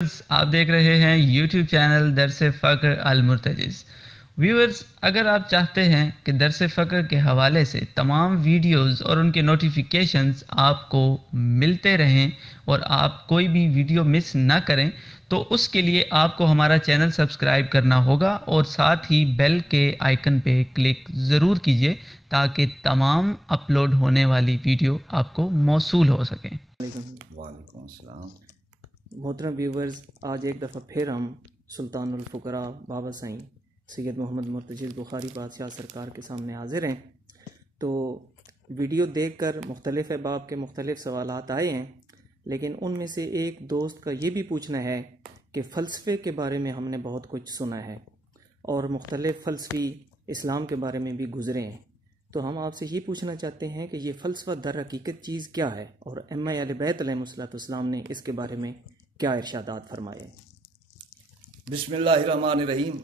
آپ دیکھ رہے ہیں یوٹیوب چینل درس فقر المرتجز۔ ویورز، اگر آپ چاہتے ہیں کہ درس فقر کے حوالے سے تمام ویڈیوز اور ان کے نوٹیفیکیشنز آپ کو ملتے رہیں اور آپ کوئی بھی ویڈیو مس نہ کریں، تو اس کے لیے آپ کو ہمارا چینل سبسکرائب کرنا ہوگا اور ساتھ ہی بیل کے آئیکن پہ کلک ضرور کیجئے تاکہ تمام اپلوڈ ہونے والی ویڈیو آپ کو موصول ہو سکیں۔ وعلیکم السلام۔ محترم ویورز، آج ایک دفعہ پھر ہم سلطان الفقراء بابا سائیں سید محمد مرتجز بخاری بادشاہ سرکار کے سامنے حاضر ہیں۔ تو ویڈیو دیکھ کر مختلف احباب کے مختلف سوالات آئے ہیں، لیکن ان میں سے ایک دوست کا یہ بھی پوچھنا ہے کہ فلسفے کے بارے میں ہم نے بہت کچھ سنا ہے اور مختلف فلسفی اسلام کے بارے میں بھی گزرے ہیں، تو ہم آپ سے یہ پوچھنا چاہتے ہیں کہ یہ فلسفہ در حقیقت چیز کیا ہے اور ائمہ اہل بیت علیہم السلام نے اس کے بارے میں کیا ارشادات فرمائے؟ بسم اللہ الرحمن الرحیم۔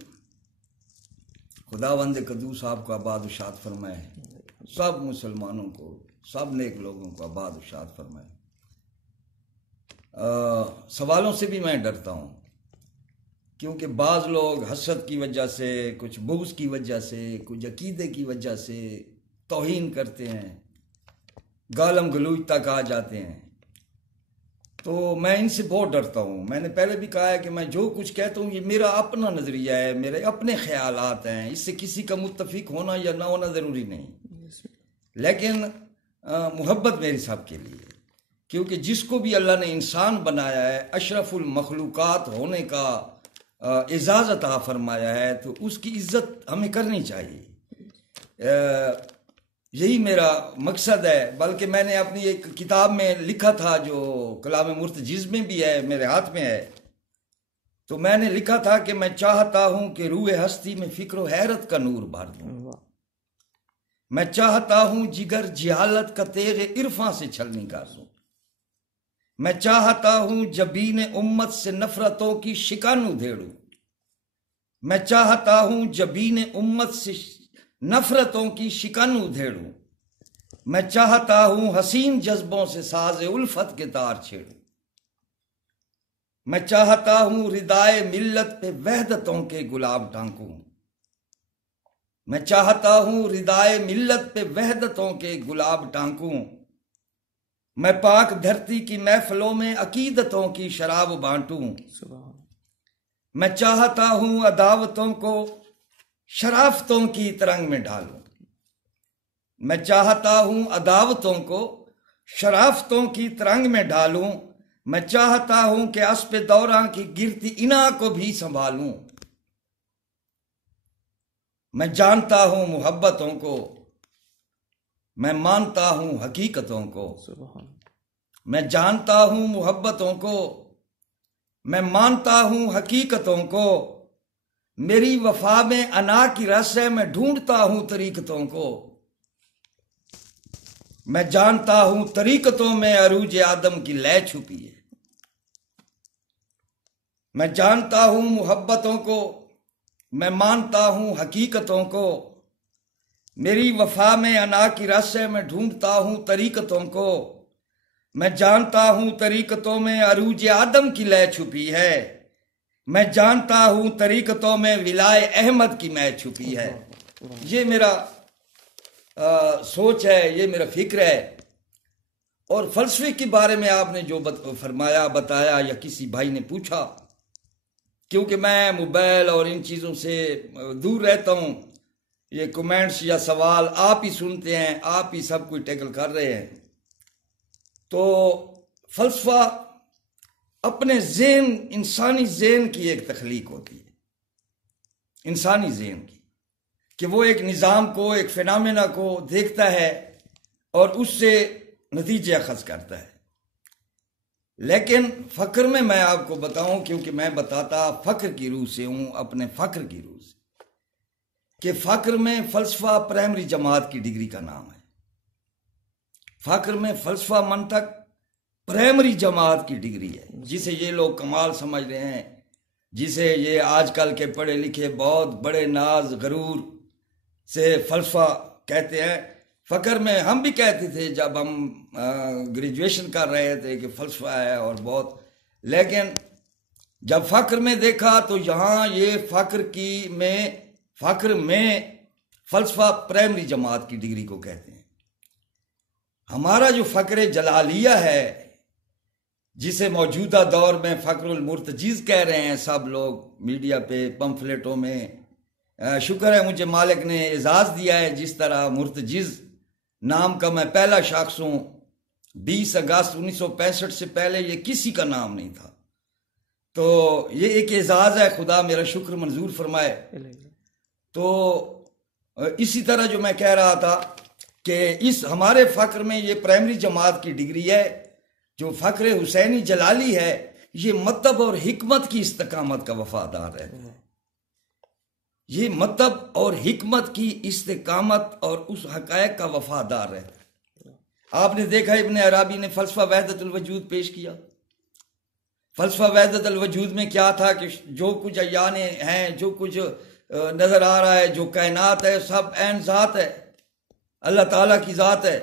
خداوند قدوس آپ کو آباد و شاد فرمائے، سب مسلمانوں کو، سب نیک لوگوں کو آباد و شاد فرمائے۔ سوالوں سے بھی میں ڈرتا ہوں، کیونکہ بعض لوگ حسد کی وجہ سے، کچھ بغض کی وجہ سے، کچھ عقیدے کی وجہ سے توہین کرتے ہیں، گالم گلوچ تک آ جاتے ہیں، تو میں ان سے بہت ڈرتا ہوں۔ میں نے پہلے بھی کہا ہے کہ میں جو کچھ کہتا ہوں یہ میرا اپنا نظریہ ہے، میرے اپنے خیالات ہیں، اس سے کسی کا متفق ہونا یا نہ ہونا ضروری نہیں، لیکن محبت میری سب کے لیے، کیونکہ جس کو بھی اللہ نے انسان بنایا ہے، اشرف المخلوقات ہونے کا اعزاز عطا فرمایا ہے، تو اس کی عزت ہمیں کرنی چاہیے۔ یہی میرا مقصد ہے، بلکہ میں نے اپنی ایک کتاب میں لکھا تھا جو کلام مرتجز میں بھی ہے، میرے ہاتھ میں ہے، تو میں نے لکھا تھا کہ میں چاہتا ہوں کہ روح ہستی میں فکر و حیرت کا نور بھر دوں، میں چاہتا ہوں جگر جہالت کا تیغ عرفاں سے چھلنی کر دوں، میں چاہتا ہوں جبین امت سے نفرتوں کی شکن ادھیڑوں، میں چاہتا ہوں جبین امت سے نفرتوں کی شکن ادھیڑوں، میں چاہتا ہوں حسین جذبوں سے ساز الفت کے تار چھیڑوں، میں چاہتا ہوں ردائے ملت پہ وحدتوں کے گلاب ڈھانکوں، میں چاہتا ہوں ردائے ملت پہ وحدتوں کے گلاب ڈھانکوں، میں پاک دھرتی کی محفلوں میں عقیدتوں کی شراب بانٹوں، میں چاہتا ہوں عداوتوں کو شرافتوں کی ترنگ میں ڈالوں، میں چاہتا ہوں عداوتوں کو شرافتوں کی ترنگ میں ڈالوں، میں چاہتا ہوں کہ اسب دوراں کی گرتی انا کو بھی سنبھالوں، میں جانتا ہوں محبتوں کو، میں مانتا ہوں حقیقتوں کو، میں جانتا ہوں محبتوں کو، میں مانتا ہوں حقیقتوں کو، میری وفا میں انا کی رس ہے، میں ڈھونڈتا ہوں طریقتوں کو، میں جانتا ہوں طریقتوں میں عروج آدم کی لے چھپی ہے، میں جانتا ہوں محبتوں کو، میں مانتا ہوں حقیقتوں کو، میری وفا میں انا کی رس ہے، میں ڈھونڈتا ہوں طریقتوں کو، میں جانتا ہوں طریقتوں میں عروج آدم کی لے چھپی ہے، میں جانتا ہوں طریقتوں میں ولائے احمد کی میں چھپی ہے۔ یہ میرا سوچ ہے، یہ میرا فکر ہے۔ اور فلسفے کے بارے میں آپ نے جو فرمایا، بتایا، یا کسی بھائی نے پوچھا، کیونکہ میں موبائل اور ان چیزوں سے دور رہتا ہوں، یہ کمنٹس یا سوال آپ ہی سنتے ہیں، آپ ہی سب کچھ ٹیکل کر رہے ہیں، تو فلسفہ اپنے ذہن، انسانی ذہن کی ایک تخلیق ہوتی ہے، انسانی ذہن کی، کہ وہ ایک نظام کو، ایک فینامنا کو دیکھتا ہے اور اس سے نتیجے اخذ کرتا ہے۔ لیکن فقر میں آپ کو بتاؤں، کیونکہ میں بتاتا فقر کی روح سے ہوں، اپنے فقر کی روح سے، کہ فقر میں فلسفہ پرائمری جماعت کی ڈگری کا نام ہے۔ فقر میں فلسفہ منطق پرائمری جماعت کی ڈگری ہے، جسے یہ لوگ کمال سمجھ رہے ہیں، جسے یہ آج کل کے پڑھے لکھے بہت بڑے ناز غرور سے فلسفہ کہتے ہیں۔ فقر میں ہم بھی کہتے تھے جب ہم گریجویشن کر رہے تھے کہ فلسفہ ہے اور بہت، لیکن جب فقر میں دیکھا تو یہاں یہ فقر میں فلسفہ پرائمری جماعت کی ڈگری کو کہتے ہیں. ہمارا جو فقر جلالیہ ہے جسے موجودہ دور میں فقر المرتجز کہہ رہے ہیں سب لوگ میڈیا پہ پمفلیٹوں میں، شکر ہے مجھے مالک نے اعزاز دیا ہے جس طرح مرتجز نام کا میں پہلا شخص ہوں. 20 اگست 1965 سے پہلے یہ کسی کا نام نہیں تھا، تو یہ ایک اعزاز ہے، خدا میرا شکر منظور فرمائے. تو اسی طرح جو میں کہہ رہا تھا کہ اس ہمارے فقر میں یہ پرائمری جماعت کی ڈگری ہے. جو فقر حسینی جلالی ہے یہ مطلب اور حکمت کی استقامت کا وفادار رہتا ہے. یہ مطلب اور حکمت کی استقامت اور اس حقائق کا وفادار رہتا ہے. آپ نے دیکھا ابن عربی نے فلسفہ وحدت الوجود پیش کیا. فلسفہ وحدت الوجود میں کیا تھا کہ جو کچھ عیان ہیں، جو کچھ نظر آ رہا ہے، جو کائنات ہے، سب عین ذات ہے، اللہ تعالیٰ کی ذات ہے.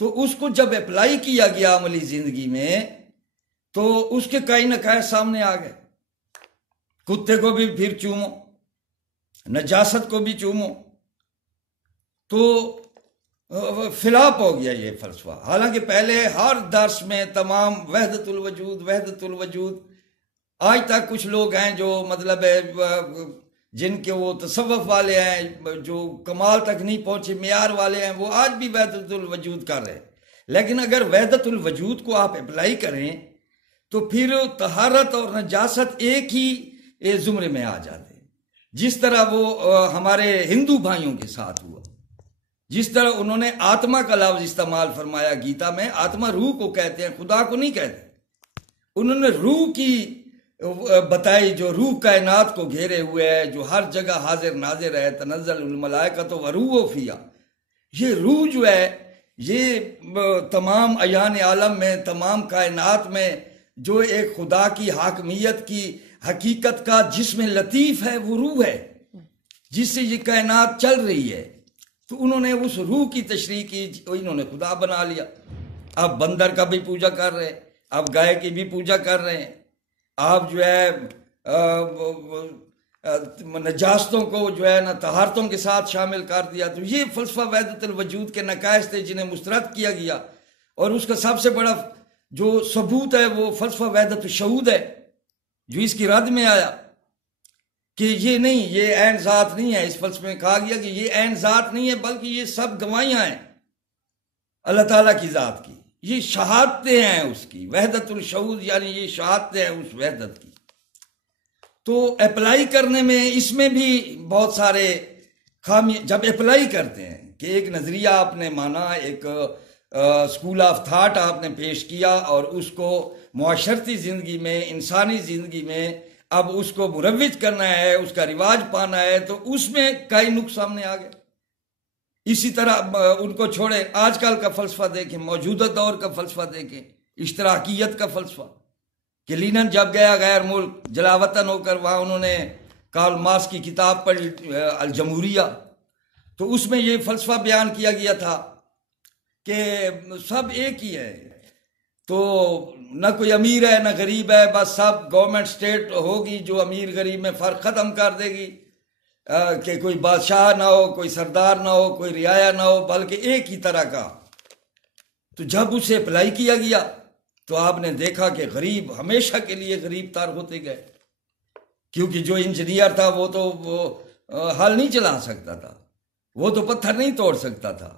تو اس کو جب اپلائی کیا گیا عملی زندگی میں تو اس کے کئی نقائص سامنے آ گئے. کتے کو بھی پھر چومو، نجاست کو بھی چومو، تو فلاپ ہو گیا یہ فلسفہ. حالانکہ پہلے ہر درس میں تمام وحدت الوجود آج تک کچھ لوگ ہیں جو مطلب ہے جن کے وہ تصوف والے ہیں، جو کمال تک نہیں پہنچے، معیار والے ہیں، وہ آج بھی وحدت الوجود کر رہے ہیں. لیکن اگر وحدت الوجود کو آپ اپلائی کریں تو پھر طہارت اور نجاست ایک ہی زمرے میں آ جاتے ہیں. جس طرح وہ ہمارے ہندو بھائیوں کے ساتھ ہوا، جس طرح انہوں نے آتما کا لفظ استعمال فرمایا گیتا میں. آتما روح کو کہتے ہیں، خدا کو نہیں کہتے. انہوں نے روح کی بتائی، جو روح کائنات کو گھیرے ہوئے ہے، جو ہر جگہ حاضر ناظر ہے. تنزل الملائکۃ والروح فیہا. یہ روح جو ہے یہ تمام عیان عالم میں، تمام کائنات میں جو ایک خدا کی حاکمیت کی حقیقت کا جسم لطیف ہے، وہ روح ہے جس سے یہ کائنات چل رہی ہے. تو انہوں نے اس روح کی تشریح کی، انہوں نے خدا بنا لیا. اب بندر کا بھی پوجا کر رہے ہیں، اب گائے کی بھی پوجا کر رہے ہیں، آپ جو ہے نجاستوں کو جو ہے نا طہارتوں کے ساتھ شامل کر دیا. تو یہ فلسفہ وحدت الوجود کے نقائص تھے جنہیں مسترد کیا گیا. اور اس کا سب سے بڑا جو ثبوت ہے وہ فلسفہ وحدت الشہود ہے جو اس کی رد میں آیا کہ یہ نہیں، یہ عین ذات نہیں ہے. اس فلسفے میں کہا گیا کہ یہ عین ذات نہیں ہے بلکہ یہ سب گواہیاں ہیں اللہ تعالیٰ کی ذات کی. یہ شہادتیں ہیں اس کی. وحدت الشہود یعنی یہ شہادتیں ہیں اس وحدت کی. تو اپلائی کرنے میں اس میں بھی بہت سارے خامی. جب اپلائی کرتے ہیں کہ ایک نظریہ آپ نے مانا، ایک اسکول آف تھاٹ آپ نے پیش کیا اور اس کو معاشرتی زندگی میں، انسانی زندگی میں اب اس کو مروج کرنا ہے، اس کا رواج پانا ہے، تو اس میں کئی نقص سامنے آ گئے. اسی طرح ان کو چھوڑیں، آج کل کا فلسفہ دیکھیں، موجودہ دور کا فلسفہ دیکھیں، اشتراکیت کا فلسفہ کہ لینن جب گیا غیر ملک جلاوطن ہو کر، وہاں انہوں نے کارل مارکس کی کتاب پڑھی الجمہوریہ، تو اس میں یہ فلسفہ بیان کیا گیا تھا کہ سب ایک ہی ہے. تو نہ کوئی امیر ہے نہ غریب ہے، بس سب گورنمنٹ سٹیٹ ہوگی جو امیر غریب میں فرق ختم کر دے گی، کہ کوئی بادشاہ نہ ہو، کوئی سردار نہ ہو، کوئی رعایا نہ ہو، بلکہ ایک ہی طرح کا. تو جب اسے اپلائی کیا گیا تو آپ نے دیکھا کہ غریب ہمیشہ کے لیے غریب تر ہوتے گئے، کیونکہ جو انجینئر تھا وہ تو ہل نہیں چلا سکتا تھا، وہ تو پتھر نہیں توڑ سکتا تھا.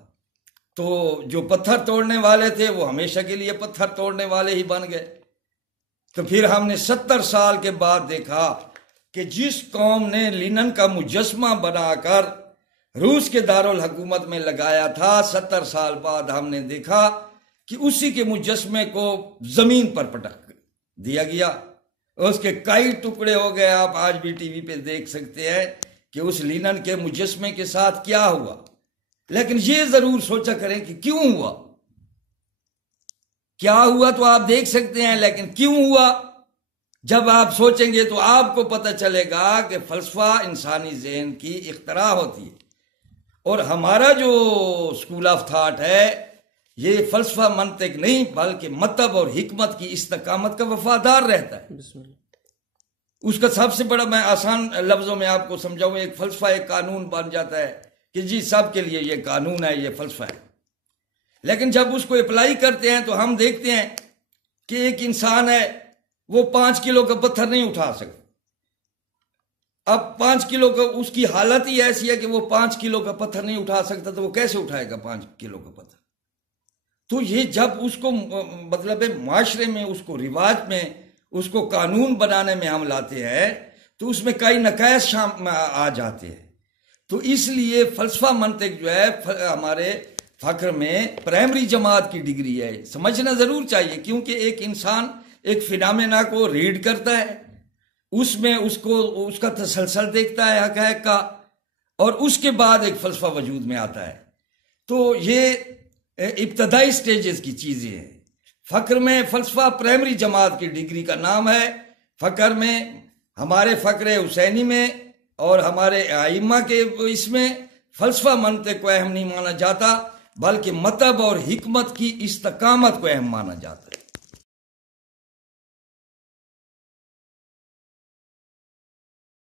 تو جو پتھر توڑنے والے تھے وہ ہمیشہ کے لیے پتھر توڑنے والے ہی بن گئے. تو پھر ہم نے 70 سال کے بعد دیکھا کہ جس قوم نے لینن کا مجسمہ بنا کر روس کے دارالحکومت میں لگایا تھا، 70 سال بعد ہم نے دیکھا کہ اسی کے مجسمے کو زمین پر پٹک دیا گیا، اس کے کئی ٹکڑے ہو گئے. آپ آج بھی ٹی وی پہ دیکھ سکتے ہیں کہ اس لینن کے مجسمے کے ساتھ کیا ہوا. لیکن یہ ضرور سوچا کریں کہ کیوں ہوا. کیا ہوا تو آپ دیکھ سکتے ہیں، لیکن کیوں ہوا جب آپ سوچیں گے تو آپ کو پتہ چلے گا کہ فلسفہ انسانی ذہن کی اختراع ہوتی ہے. اور ہمارا جو اسکول آف تھاٹ ہے یہ فلسفہ منطق نہیں بلکہ مطلب اور حکمت کی استقامت کا وفادار رہتا ہے. بسم اللہ. اس کا سب سے بڑا، میں آسان لفظوں میں آپ کو سمجھاؤں، ایک فلسفہ ایک قانون بن جاتا ہے کہ جی سب کے لیے یہ قانون ہے، یہ فلسفہ ہے. لیکن جب اس کو اپلائی کرتے ہیں تو ہم دیکھتے ہیں کہ ایک انسان ہے، وہ 5 کلو کا پتھر نہیں اٹھا سکتا. اب 5 کلو کا اس کی حالت ہی ایسی ہے کہ وہ 5 کلو کا پتھر نہیں اٹھا سکتا، تو وہ کیسے اٹھائے گا 5 کلو کا پتھر؟ تو یہ جب اس کو مطلب معاشرے میں، اس کو رواج میں، اس کو قانون بنانے میں ہم لاتے ہیں تو اس میں کئی نقائص آ جاتے ہیں. تو اس لیے فلسفہ منطق جو ہے ہمارے فقر میں پرائمری جماعت کی ڈگری ہے. سمجھنا ضرور چاہیے، کیونکہ ایک انسان ایک فینامینا کو ریڈ کرتا ہے، اس میں اس کا تسلسل دیکھتا ہے حقائق کا، اور اس کے بعد ایک فلسفہ وجود میں آتا ہے. تو یہ ابتدائی سٹیجز کی چیزیں ہیں. فقر میں فلسفہ پرائمری جماعت کی ڈگری کا نام ہے. فقر میں ہمارے فقر حسینی میں اور ہمارے ائمہ کے اس میں فلسفہ منطق کو اہم نہیں مانا جاتا، بلکہ مطلب اور حکمت کی استقامت کو اہم مانا جاتا ہے.